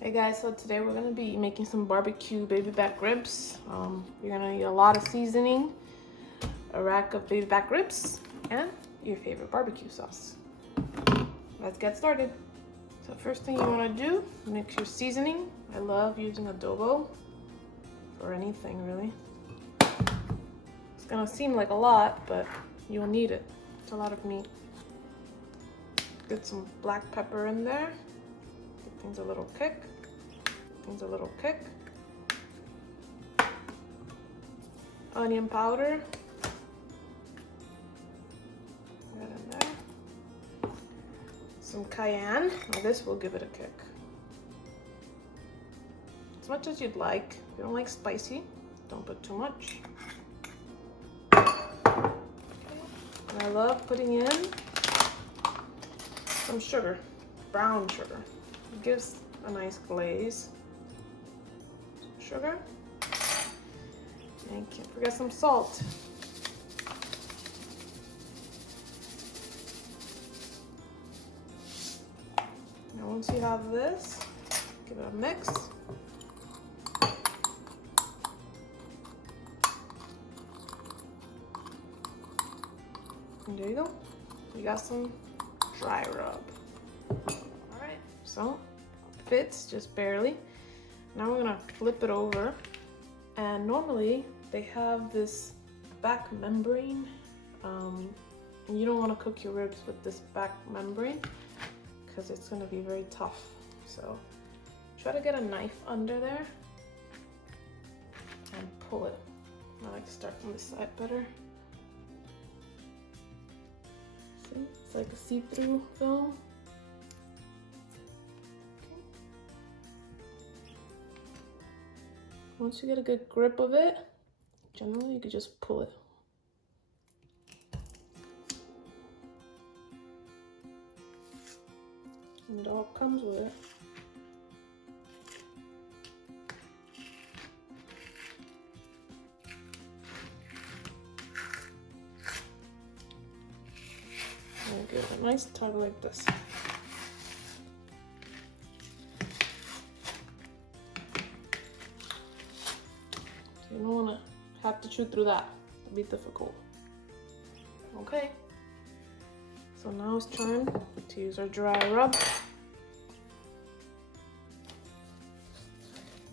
Hey guys, so today we're gonna be making some barbecue baby back ribs. You're gonna need a lot of seasoning, a rack of baby back ribs, and your favorite barbecue sauce. Let's get started. So first thing you wanna do, mix your seasoning. I love using adobo for anything really. It's gonna seem like a lot, but you'll need it. It's a lot of meat. Get some black pepper in there. Give things a little kick. Onion powder. Put that in there. Some cayenne. Now this will give it a kick. As much as you'd like. If you don't like spicy, don't put too much. Okay. And I love putting in some sugar, brown sugar. It gives a nice glaze. Sugar. And can't forget some salt. Now once you have this, give it a mix. And there you go. You got some dry rub. Alright, so fits just barely. Now we're gonna flip it over, and normally they have this back membrane. And you don't want to cook your ribs with this back membrane because it's gonna be very tough. So try to get a knife under there and pull it. I like to start from this side better. See, it's like a see-through film. Once you get a good grip of it, generally you could just pull it. And it all comes with it. And give it a nice tug like this. You don't want to have to chew through that. It'll be difficult. Okay. So now it's time to use our dry rub.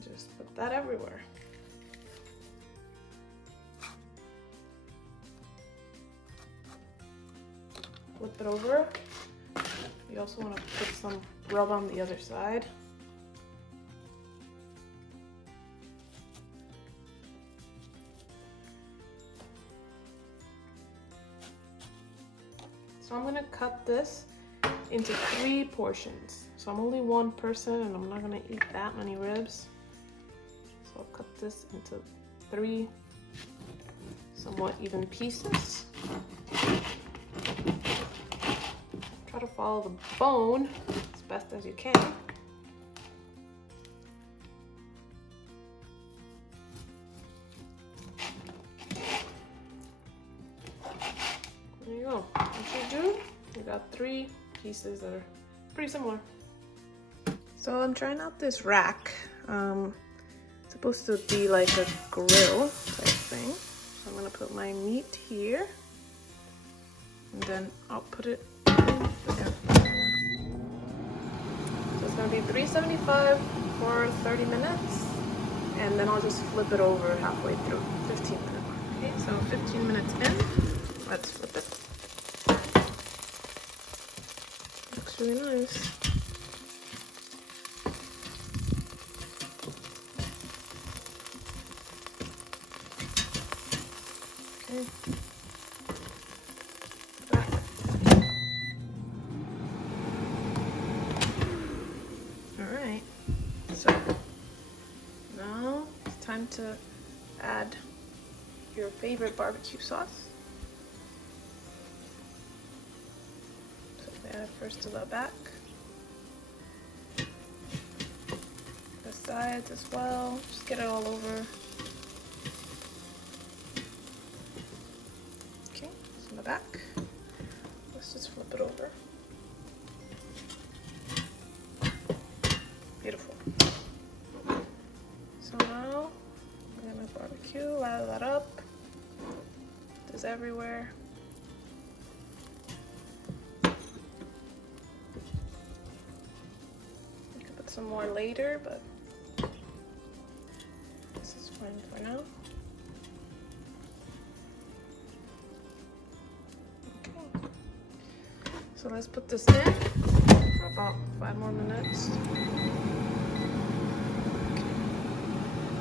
Just put that everywhere. Flip it over. You also want to put some rub on the other side. So I'm gonna cut this into 3 portions. So I'm only one person and I'm not gonna eat that many ribs. So I'll cut this into 3 somewhat even pieces. Try to follow the bone as best as you can. There you go. What you do, you got 3 pieces that are pretty similar. So I'm trying out this rack. It's supposed to be like a grill type thing. So I'm gonna put my meat here, and then I'll put it in the air fryer. So it's gonna be 375 for 30 minutes, and then I'll just flip it over halfway through, 15 minutes. Okay, so 15 minutes in, let's flip it. Looks really nice. Okay. Back. Alright, so now it's time to add your favorite barbecue sauce. So add it first to the back, the sides as well. Just get it all over. Okay, it's in the back. Let's just flip it over. Beautiful. pieces everywhere. You could put some more later, but this is fine for now. Okay. So let's put this in for about 5 more minutes.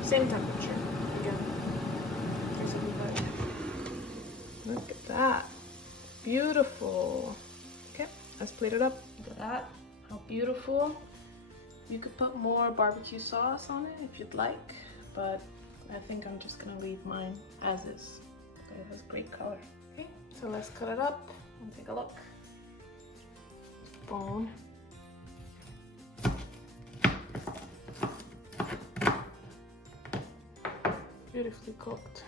Same temperature again. Look at that. Beautiful. Okay, let's plate it up. Look at that. How beautiful. You could put more barbecue sauce on it if you'd like, but I think I'm just gonna leave mine as is. It has great color. Okay, so let's cut it up and take a look. Bone. Beautifully cooked.